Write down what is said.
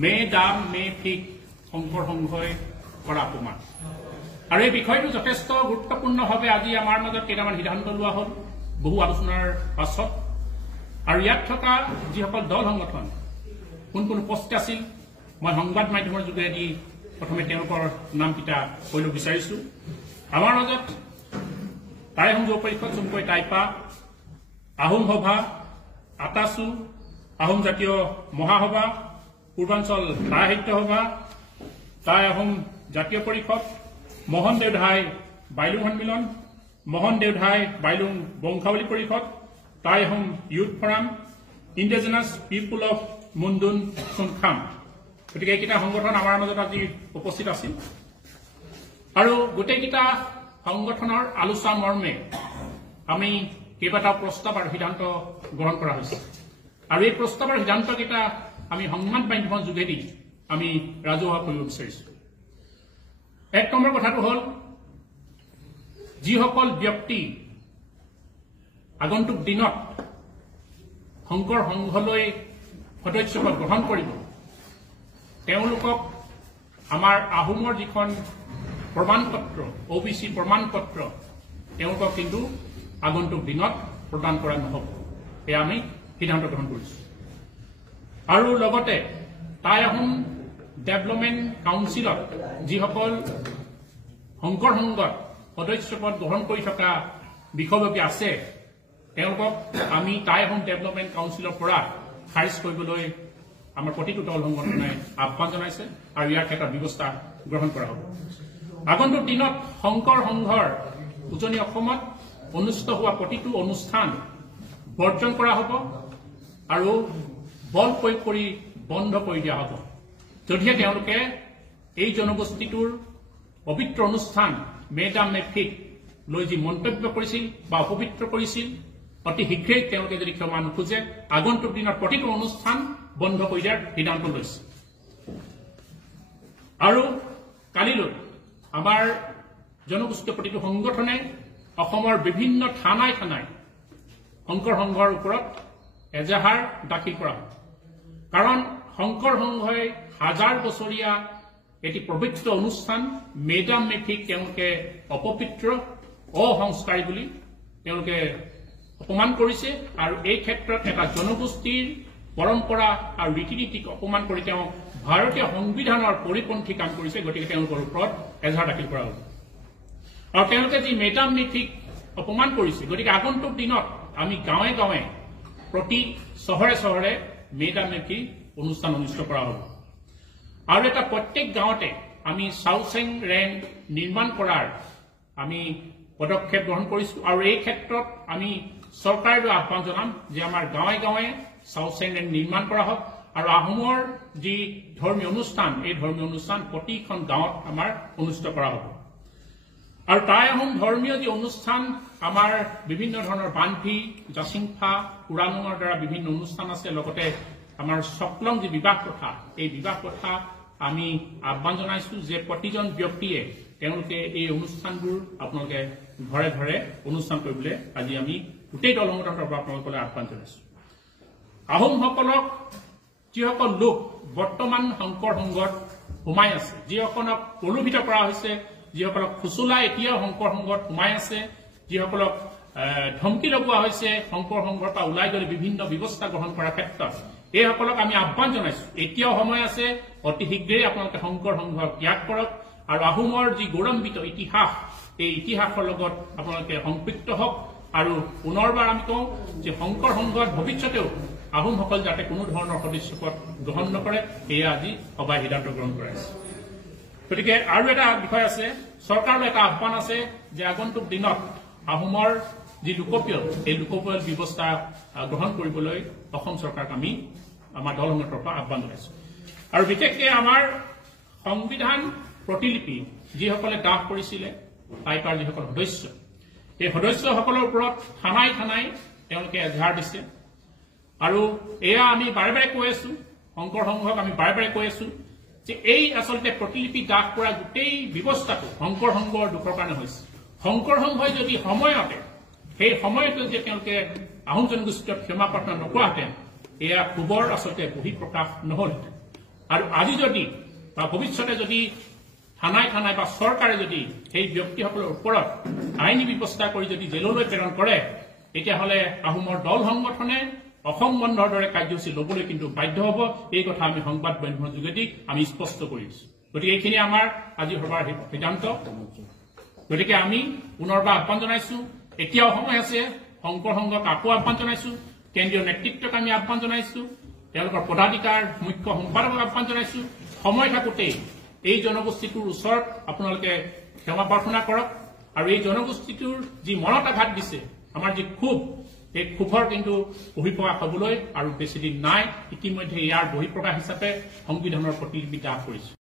মে দাম মে ফিক শংকৰ সংঘই কৰা অপমান আৰু এই বিষয়টো যথেষ্ট গুৰুত্বপূৰ্ণভাৱে আজি আমাৰ মাজত কেইটামান সিদ্ধান্ত লোৱা হ'ল বহু আলোচনাৰ পাছত আৰু ইয়াত থকা যিসকল দল সংগঠন কোন কোন উপস্থিত আছিল মই সংবাদ মাধ্যমৰ যোগেদি প্ৰথমে তেওঁলোকৰ নামকেইটা কৈ ল'ব বিচাৰিছোঁ আমাৰ মাজত টাই আহোম যুৱ পৰিষদ চমুকৈ টাইপা আহোম সভা আটাচু আহোম জাতীয় মহাসভা পূৰ্বাঞ্চল সাহিত্য সভা টাই আহোম জাতীয় পৰিষদ মোহন দেউধাই বাইলুং সন্মিলন মোহন দেউধাই বাইলুং বংশাৱলী পৰিষদ Tai Ahom youth forum indigenous people of Mungdun Chunkham গতিকে এইকেইটা সংগঠন আমাৰ মাজত আজি উপস্থিত আছিল আৰু গোটেইকেইটা সংগঠনৰ আলোচনা মৰ্মে আমি কেইবাটাও প্ৰস্তাৱ আৰু সিদ্ধান্ত গ্ৰহণ কৰা হৈছে আৰু এই প্ৰস্তাৱ আৰু সিদ্ধান্তকেইটা আমি সংবাদ মাধ্যমৰ যোগেদি আমি ৰাজহুৱা কৰিব বিচাৰিছোঁ এক নম্বৰ কথাটো হ'ল যিসকল ব্যক্তি আগন্তুক দিনত শংকৰ সংঘলৈ সদস্যপদ গ্ৰহণ কৰিব তেওঁলোকক আমাৰ আহোমৰ যিখন প্ৰমাণপত্ৰ OBC প্ৰমাণপত্ৰ তেওঁলোকক কিন্তু আগন্তুক দিনত প্ৰদান কৰা নহ'ব এয়া আমি সিদ্ধান্ত গ্ৰহণ কৰিছোঁ আৰু লগতে টাই আহোম ডেভেলপমেণ্ট কাউন্সিলত যিসকল শংকৰ সংঘত সদস্যপদ গ্ৰহণ কৰি থকা বিষয়ববী আছে তেওঁলোকক আমি টাই আহোম ডেভেলপমেণ্ট কাউন্সিলৰ পৰা খাৰিজ কৰিবলৈ আমাৰ প্ৰতিটো দল সংগঠনে আহ্বান জনাইছে আৰু ইয়াৰ ক্ষেত্ৰত ব্যৱস্থা গ্ৰহণ কৰা হ'ব আগন্তুক দিনত শংকৰ সংঘৰ উজনি অসমত অনুষ্ঠিত হোৱা প্ৰতিটো অনুষ্ঠান বৰ্জন কৰা হ'ব আৰু বল প্ৰয়োগ কৰি বন্ধ কৰি দিয়া হ'ব যদিহে তেওঁলোকে এই জনগোষ্ঠীটোৰ পবিত্ৰ অনুষ্ঠান মে ডাম মে ফিক লৈ যি মন্তব্য কৰিছিল বা অপবিত্ৰ কৰিছিল অতি শীঘ্ৰেই তেওঁলোকে যদি ক্ষমা নোখোজে আগন্তুক দিনত প্ৰতিটো অনুষ্ঠান বন্ধ কৰি দিয়াৰ সিদ্ধান্ত লৈছে আৰু কালিলৈ আমাৰ জনগোষ্ঠীয় প্ৰতিটো সংগঠনে অসমৰ বিভিন্ন থানাই থানাই শংকৰ সংঘৰ ওপৰত এজাহাৰ দাখিল কৰা হ'ব কাৰণ শংকৰ সংঘই হাজাৰ বছৰীয়া এটি পবিত্ৰ অনুষ্ঠান মে ডাম মে ফিক তেওঁলোকে অপবিত্ৰ অসংস্কাৰী বুলি তেওঁলোকে অপমান কৰিছে আৰু এই ক্ষেত্ৰত এটা জনগোষ্ঠীৰ পৰম্পৰা আৰু ৰীতি নীতিক অপমান কৰি তেওঁ ভাৰতীয় সংবিধানৰ পৰিপন্থী কাম কৰিছে গতিকে তেওঁলোকৰ ওপৰত এজাহাৰ দাখিল কৰা হ'ব আৰু তেওঁলোকে যি মে ডাম মে ফিক অপমান কৰিছে গতিকে আগন্তুক দিনত আমি গাঁৱে গাঁৱে প্ৰতি চহৰে চহৰে মে ডাম মে ফিক অনুষ্ঠান অনুষ্ঠিত কৰা হ'ব আৰু এটা প্ৰত্যেক গাঁৱতে আমি চাউচেং ৰেংক নিৰ্মাণ কৰাৰ আমি পদক্ষেপ গ্ৰহণ কৰিছোঁ আৰু এই ক্ষেত্ৰত আমি চৰকাৰলৈ আহ্বান জনাম যে আমাৰ গাঁৱে গাঁৱে চাউচেং ৰেংক নিৰ্মাণ কৰা হওক আৰু আহোমৰ যি ধৰ্মীয় অনুষ্ঠান এই ধৰ্মীয় অনুষ্ঠান প্ৰতিখন গাঁৱত আমাৰ অনুষ্ঠিত কৰা হ'ব আৰু টাই আহোম ধৰ্মীয় যি অনুষ্ঠান আমাৰ বিভিন্ন ধৰণৰ বান্ধি জাচিংফা কুৰানুঙৰ দ্বাৰা বিভিন্ন অনুষ্ঠান আছে লগতে আমাৰ চকলং যি বিবাহ প্ৰথা এই বিবাহ প্ৰথা আমি আহ্বান জনাইছোঁ যে প্ৰতিজন ব্যক্তিয়ে তেওঁলোকে এই অনুষ্ঠানবোৰ আপোনালোকে ঘৰে ঘৰে অনুষ্ঠান কৰিবলৈ আজি আমি গোটেই দল সংগঠনৰ পৰা আপোনালোকলৈ আহ্বান জনাইছোঁ আহোমসকলক যিসকল লোক বৰ্তমান শংকৰ সংঘত সোমাই আছে যিসকলক প্ৰলোভিত কৰা হৈছে যিসকলক ফুচুলাই এতিয়াও শংকৰ সংঘত সোমাই আছে যিসকলক ধমকি লগোৱা হৈছে শংকৰ সংঘৰ পৰা ওলাই গ'লে বিভিন্ন ব্যৱস্থা গ্ৰহণ কৰাৰ ক্ষেত্ৰত এইসকলক আমি আহ্বান জনাইছোঁ এতিয়াও সময় আছে অতি শীঘ্ৰেই আপোনালোকে শংকৰ সংঘ ত্যাগ কৰক আৰু আহোমৰ যি গৌৰৱান্বিত ইতিহাস এই ইতিহাসৰ লগত আপোনালোকে সম্পৃক্ত হওক আৰু পুনৰবাৰ আমি কওঁ যে শংকৰ সংঘত ভৱিষ্যতেও আহোমসকল যাতে কোনো ধৰণৰ সদস্যপদ গ্ৰহণ নকৰে এয়া আজি সভাই সিদ্ধান্ত গ্ৰহণ কৰাইছে গতিকে আৰু এটা বিষয় আছে চৰকাৰলৈ এটা আহ্বান আছে যে আগন্তুক দিনত আহোমৰ যি লোকপিয়ল এই লোকপিয়ল ব্যৱস্থা গ্ৰহণ কৰিবলৈ অসম চৰকাৰক আমি আমাৰ দল সংগঠনৰ পৰা আহ্বান জনাইছোঁ আৰু বিশেষকৈ আমাৰ সংবিধান প্ৰতিলিপি যিসকলে দাহ কৰিছিলে টাইপাৰ যিসকল সদস্য এই সদস্যসকলৰ ওপৰত থানাই থানাই তেওঁলোকে এজাহাৰ দিছে আৰু এয়া আমি বাৰে বাৰে কৈ আছোঁ শংকৰ সংঘক আমি বাৰে বাৰে কৈ আছোঁ যে এই আচলতে প্ৰতিলিপি দাহ কৰা গোটেই ব্যৱস্থাটো শংকৰ সংঘৰ দুখৰ কাৰণে হৈছে শংকৰ সংঘই যদি সময়তে সেই সময়তে যে তেওঁলোকে আহোম জনগোষ্ঠীক ক্ষমা প্ৰাৰ্থনা নকৰাহেঁতেন এয়া খুবৰ আচলতে বহিঃপ্ৰকাশ নহলহেঁতেন আৰু আজি যদি বা ভৱিষ্যতে যদি থানাই থানাই বা চৰকাৰে যদি সেই ব্যক্তিসকলৰ ওপৰত আইনী ব্যৱস্থা কৰি যদি জেললৈ প্ৰেৰণ কৰে তেতিয়াহ'লে আহোমৰ দল সংগঠনে অসম বন্ধৰ দৰে কাৰ্যসূচী ল'বলৈ কিন্তু বাধ্য হ'ব। এই কথা আমি সংবাদ মাধ্যমৰ যোগেদি আমি স্পষ্ট কৰিছো। গতিকে এইখিনি আমাৰ আজি সভাৰ সিদ্ধান্ত। গতিকে আমি পুনৰবাৰ আহ্বান জনাইছো, এতিয়াও সময় আছে, শংকৰ সংঘক আকৌ আহ্বান জনাইছো, কেন্দ্ৰীয় নেতৃত্বক আমি আহ্বান জনাইছো, তেওঁলোকৰ পদাধিকাৰ মুখ্য সম্পাদকক আহ্বান জনাইছো, সময় থাকোঁতেই এই জনগোষ্ঠীটোৰ ওচৰত আপোনালোকে ক্ষমা প্ৰাৰ্থনা কৰক আৰু এই জনগোষ্ঠীটোৰ যি মনত আঘাত দিছে, আমাৰ যি ক্ষোভ, এই ক্ষোভৰ কিন্তু বহিঃপ্ৰকাশ হ'বলৈ আৰু বেছিদিন নাই। ইতিমধ্যে ইয়াৰ বহিঃপ্ৰকাশ হিচাপে সংবিধানৰ প্ৰতিলিপি লাভ কৰিছো।